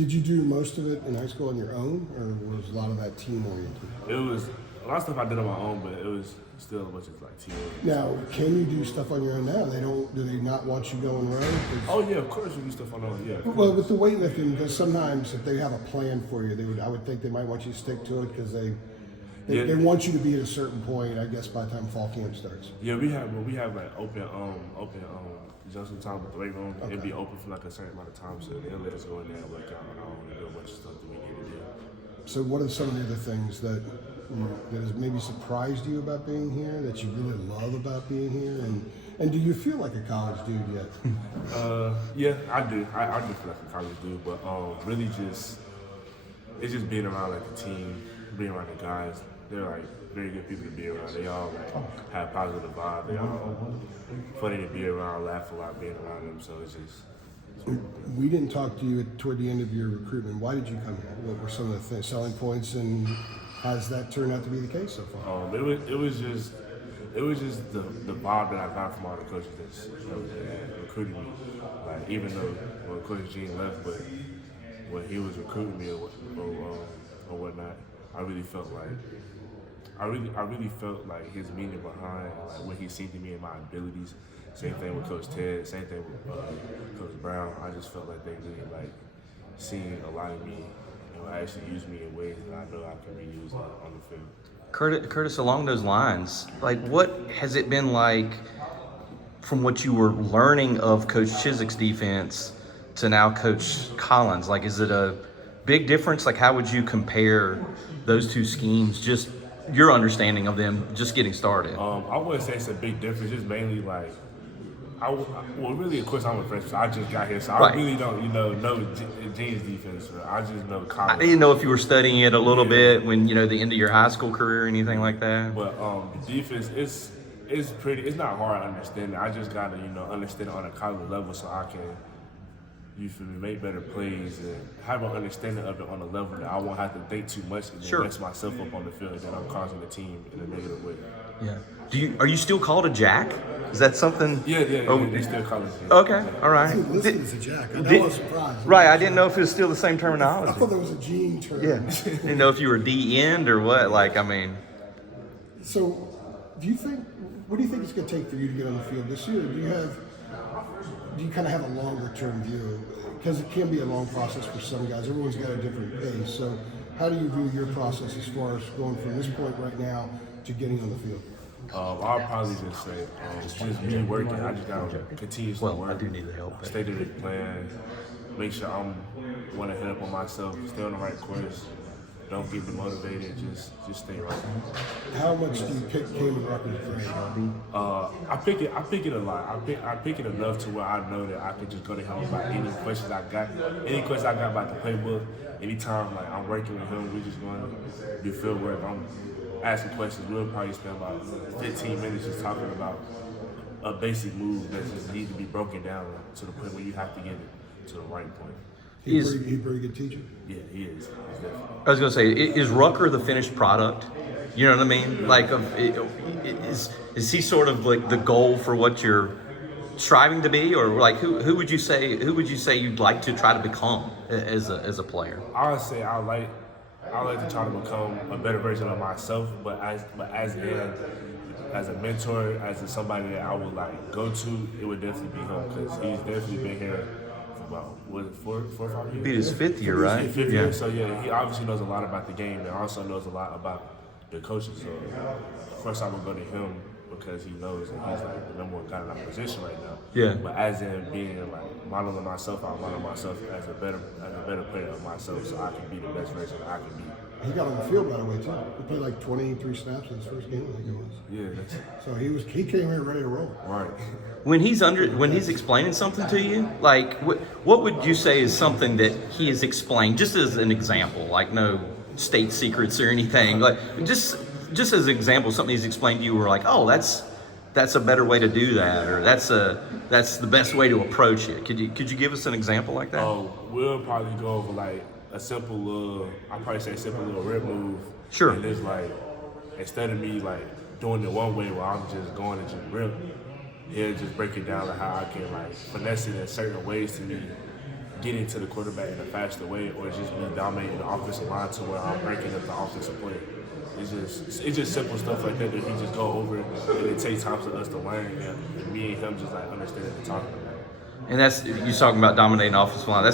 Did you do most of it in high school on your own, or was a lot of that team oriented? It was a lot of stuff I did on my own, but it was still a bunch of like team. Now, can you do stuff on your own now? Do they not want you going rogue? Oh yeah, of course we do stuff on our own. Yeah. Well, with the weightlifting, because sometimes if they have a plan for you, I would think they might want you to stick to it because they want you to be at a certain point. I guess by the time fall camp starts. Yeah, we have like open adjustment time with the weight room. Okay. It'd be open for like a certain amount of time, so they'll let us go in there and work out on our own and do a bunch of stuff that we need to do. So, what are some of the other things that has maybe surprised you about being here? That you really love about being here, and do you feel like a college dude yet? Yeah, I do. I do feel like a college dude, but really it's just being around like the team, being around the guys. They're like very good people to be around. They all like have positive vibe. They all funny to be around, laugh a lot being around them. So it's just. We didn't talk to you toward the end of your recruitment. Why did you come here? What were some of the selling points, and how does that turn out to be the case so far? It was just the vibe that I got from all the coaches that recruited me. Like even though when Coach Gene left, but when he was recruiting me or whatnot, I really felt like his meaning behind like what he seen to me and my abilities. Same thing with Coach Ted. Same thing with Coach Brown. I just felt like they really like seeing a lot of me and actually use me in ways that I know I can reuse on the field. Curtis, along those lines, like what has it been like from what you were learning of Coach Chiswick's defense to now Coach Collins? Like, is it a big difference? Like, how would you compare those two schemes? Just your understanding of them just getting started. I wouldn't say it's a big difference. It's mainly like, really, of course, I'm a freshman. So I just got here, so I really don't, know Gene's defense. I just know college. I didn't know if you were studying it a little bit when, the end of your high school career or anything like that. But the defense, it's pretty. It's not hard to understand. I just gotta, understand it on a college level so I can, make better plays and have an understanding of it on a level that I won't have to think too much and then mess myself up on the field that I'm causing the team in a negative way. Yeah. Are you still called a jack? Is that something? Yeah, they still call it. Okay, all right. Listed as a jack. I was surprised. Right, I didn't know if it was still the same terminology. I thought there was a Gene term. Yeah. Didn't know if you were D-end or what. So, what do you think it's going to take for you to get on the field this year? Do you kind of have a longer term view? Because it can be a long process for some guys. Everyone's got a different pace. So how do you view your process as far as going from this point right now to getting on the field? I'll probably just say just me working. I just got to continuously work. I do need the help. Stay to the plan. Make sure I'm want to hit up on myself. Stay on the right course. Don't get demotivated. Just stay right. How much do you pick Kenan Rucker's brain? I pick it a lot. I pick it enough to where I know that I can just go to him about any questions I got. Any questions I got about the playbook. Anytime I'm working with him, we just going to do field work. I'm asking questions. We'll probably spend about 15 minutes just talking about a basic move that just needs to be broken down to the point where you have to get it to the right point. He's a pretty good teacher. Yeah, he is. I was going to say, is Rucker the finished product? You know what I mean? Like, is he sort of like the goal for what you're striving to be, or like who would you say you'd like to try to become as a player? I would say I like to try to become a better version of myself, but as a mentor, as somebody that I would like go to, it would definitely be him because he's definitely been here. About 4 or 5 years. Beat his fifth year, right? Fifth year. So he obviously knows a lot about the game and also knows a lot about the coaches. So first I would go to him because he knows that he's like the number one guy in that position right now. Yeah. But as in being like modeling myself, I model myself as a better player of myself, so I can be the best version I can be. He got on the field right away too. He played like 23 snaps in his first game, I think it was. Yeah. So he came here ready to roll. Right. When he's explaining something to you, like what would you say is something that he has explained, just as an example, like no state secrets or anything, like just as an example, something he's explained to you where like, oh, that's a better way to do that, or that's the best way to approach it. Could you give us an example like that? Oh, we'll probably go over like a simple little rip move. Sure. And it's like, instead of me like doing it one way where I'm just going to just rip, he'll just break it down to how I can like finesse it in certain ways to me getting to the quarterback in a faster way, or just me dominating the offensive line to where I'm breaking up the offensive play. It's just simple stuff like that he just go over, and it takes time for us to learn, and me and him just like understanding and talking about it. And that's you talking about dominating offensive line.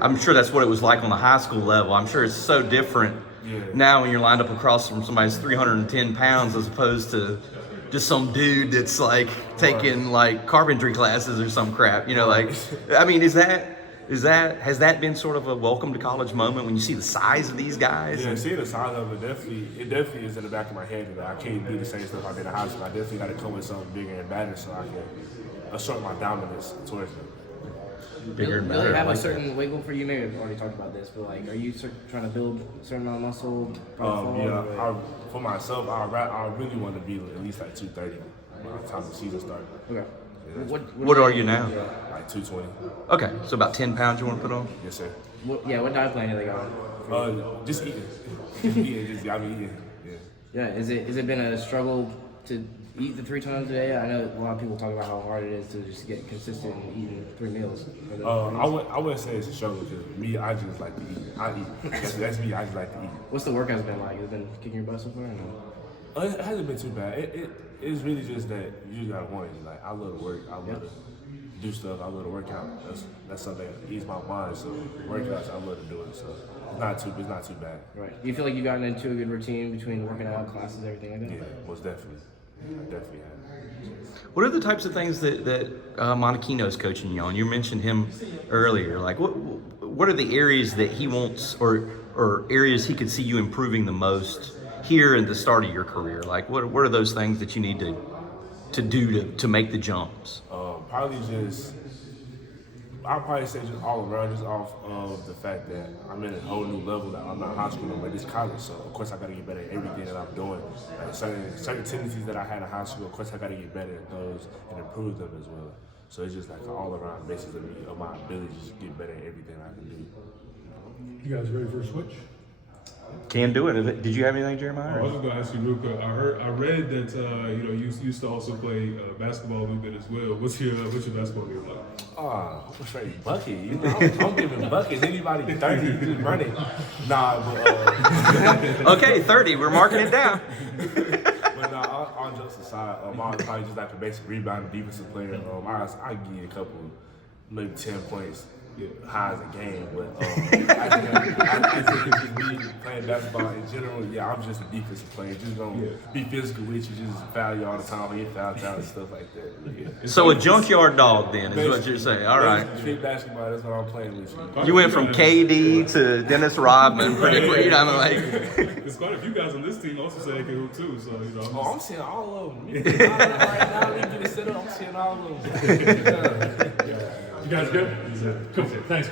I'm sure that's what it was like on the high school level. I'm sure it's so different now when you're lined up across from somebody's 310 pounds as opposed to just some dude that's like taking like carpentry classes or some crap. You know, like I mean, has that been sort of a welcome to college moment when you see the size of these guys? Yeah, seeing the size of it definitely is in the back of my head that I can't do the same stuff I did in high school. I definitely got to come with something bigger and better so I can assert my dominance towards them. Bigger and Do better. they have I a like certain that. weight goal for you? Maybe I've already talked about this, but like, are you trying to build a certain amount of muscle? For myself, I really want to be at least like 230 by the time the season starts. Okay. What are you now? Like 220. Okay, so about 10 pounds you want to put on? Yes, sir. What diet plan are they on? Just eating. I mean eating. Yeah. Yeah, is it been a struggle to eat the 3 times a day? I know a lot of people talk about how hard it is to just get consistent in eating 3 meals. I wouldn't say it's a struggle. Just me, I just like to eat. I eat. That's me. I just like to eat. What's the workouts been like? Has it been kicking your butt so far? Or no? It hasn't been too bad. It's really just that you just gotta want it. Like I love to work. I love to do stuff. I love to work out. That's something that eases my mind. So workouts, I love to do it. So it's not too bad. Right. Do you feel like you've gotten into a good routine between working out, classes, everything like that? Yeah, most definitely. I definitely have. What are the types of things that Monachino's coaching you on? You mentioned him earlier. Like, what are the areas that he wants, or areas he could see you improving the most here at the start of your career? Like, what are those things that you need to do to make the jumps? I'll probably say just all around, just off of the fact that I'm in a whole new level. That I'm not high school, but it's college. So of course I got to get better at everything that I'm doing. Like certain tendencies that I had in high school, of course I got to get better at those and improve them as well. So it's just like an all around basis of my ability to just get better at everything I can do. You guys ready for a switch? Can do it. Did you have anything, Jeremiah? I was just gonna ask you, Luca. I read that you used to also play basketball a little bit as well. What's your basketball game like? I'm straight bucket. You know, I'm giving buckets. Anybody 30, just run it. Nah, but Okay, 30. We're marking it down. but nah, all jokes aside, I was probably just like a basic rebound defensive player. I give you a couple, maybe 10 points. High as a game, but I think it's just me playing basketball in general. Yeah, I'm just a defensive player. Just gonna be physical with you, just foul you all the time, get fouled out and stuff like that. Yeah. So a junkyard dog, then, is what you're saying. All right. Street basketball, that's what I'm playing with you. You went from KD to Dennis Rodman pretty quick. I mean, like. There's quite a few guys on this team also say they can hoop too. So I'm seeing all of them. Right now, we get it set up. I'm seeing all of them. You guys good? Cool. Thanks.